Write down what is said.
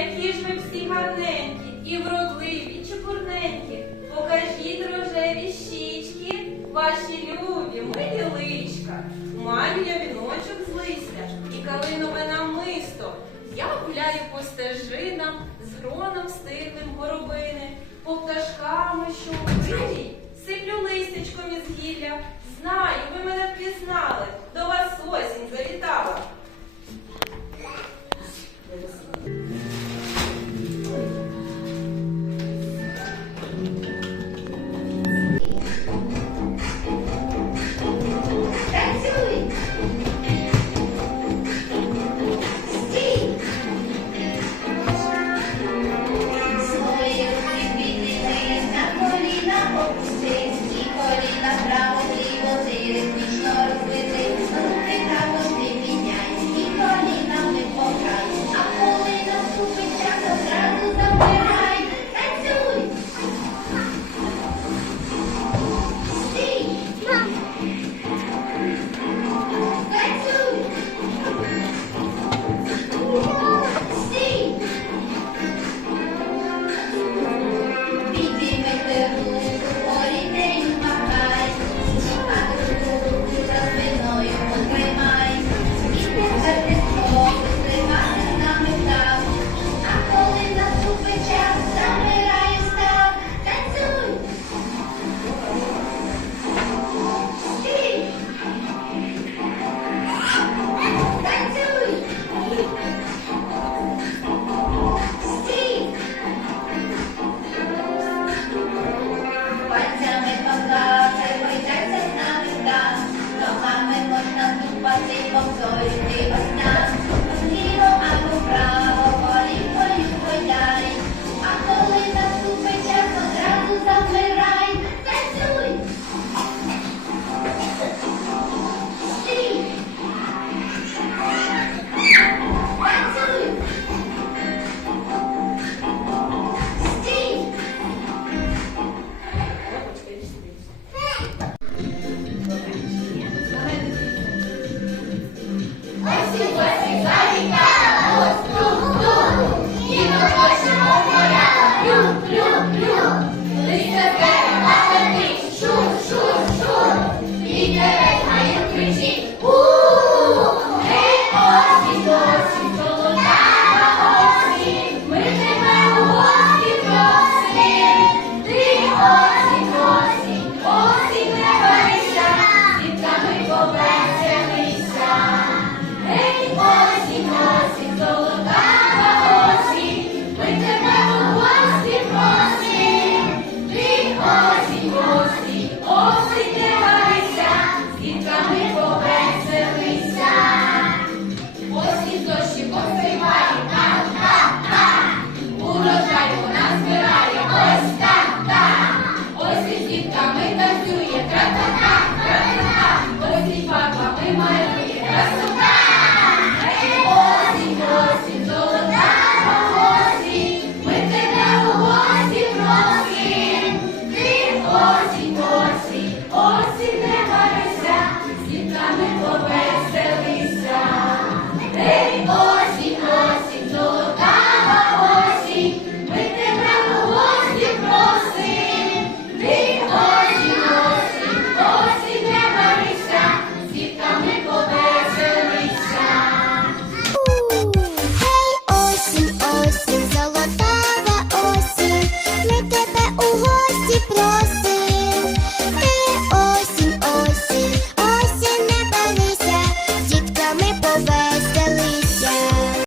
які ж ви всі гарненькі, і вродливі, і чепурненькі. Покажіть рожеві щічки, ваші любі, милі личка. Маю я віночок з листя і калинове намисто. Я гуляю по стежинам з гроном стильним горобини, по пташками, що вирій, сиплю листечком із гілля. Знаю, ви мене впізнали, до вас осінь завітала.